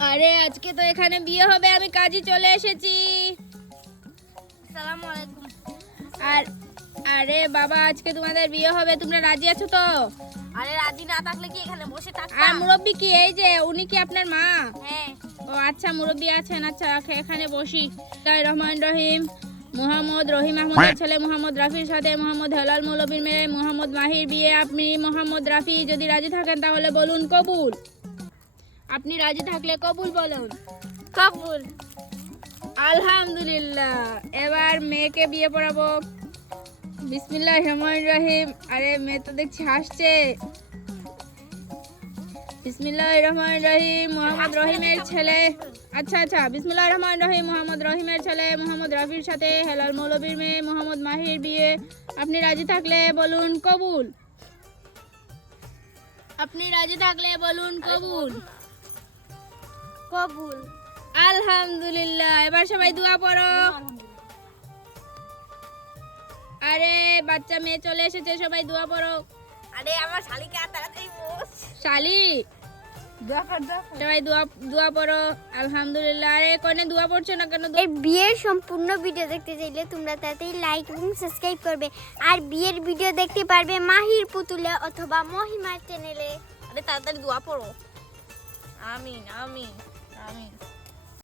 আরে আজকে তো এখানে বিয়ে হবে, আমি কাজে চলে এসেছি। আসসালামু আলাইকুম। আর আরে বাবা, আজকে তোমাদের বিয়ে হবে, তোমরা রাজি আছো তো? আরে রাজি না থাকলে কি এখানে বসে আর থাকতাম? মুরব্বি কি, এই যে উনি কি আপনার মা? হ্যাঁ। ও আচ্ছা, মুরব্বি আছেন। আচ্ছা এখানে বসি। রহমান রহিম। মোহাম্মদ রহিম আহমদের ছেলে মোহাম্মদ রাফির সাথে মোহাম্মদ হেলাল মৌলবীর মেয়ে মোহাম্মদ মাহির বিয়ে। আপনি মোহাম্মদ রাফি যদি রাজি থাকেন তাহলে বলুন কবুল। আপনি রাজি থাকলে কবুল বলুন। কবুল। আলহামদুলিল্লাহ। এবার মেয়েকে বিয়ে পড়াবো। বিসমিল্লাহির রহমানির রহিম। আরে মেয়ে তো দেখছি হাসছে। বিসমিল্লাহির রহমানির রহিম। মোহাম্মদ রহিমের ছেলে, আচ্ছা বিসমিল্লাহির রহমানির রহিম। মোহাম্মদ রহিমের ছেলে মোহাম্মদ রাফির সাথে হেলাল মৌলবীর মেয়ে মোহাম্মদ মাহির বিয়ে। আপনি রাজি থাকলে বলুন কবুল। আপনি রাজি থাকলে বলুন কবুল। কবুল। আলহামদুলিল্লাহ। এবার সবাই দোয়া পড়ো। আরে বাচ্চা মেয়ে চলে এসেছে, সবাই দোয়া পড়ো। আরে আমার শালিকে আর তাড়াতাড়ি বস। শালি, সবাই দোয়া পড়ো। আলহামদুলিল্লাহ। আরে কোনে দোয়া পড়ছো না কেন? এই বিয়ের সম্পূর্ণ ভিডিও দেখতে চাইলে তোমরা তাড়াতাড়ি লাইক এবং সাবস্ক্রাইব করবে। আর বিয়ের ভিডিও দেখতে পারবে মাহির পুতুলে অথবা মহিমার চ্যানেলে। আরে তাড়াতাড়ি দোয়া পড়ো। আমিন আমিন আমিন।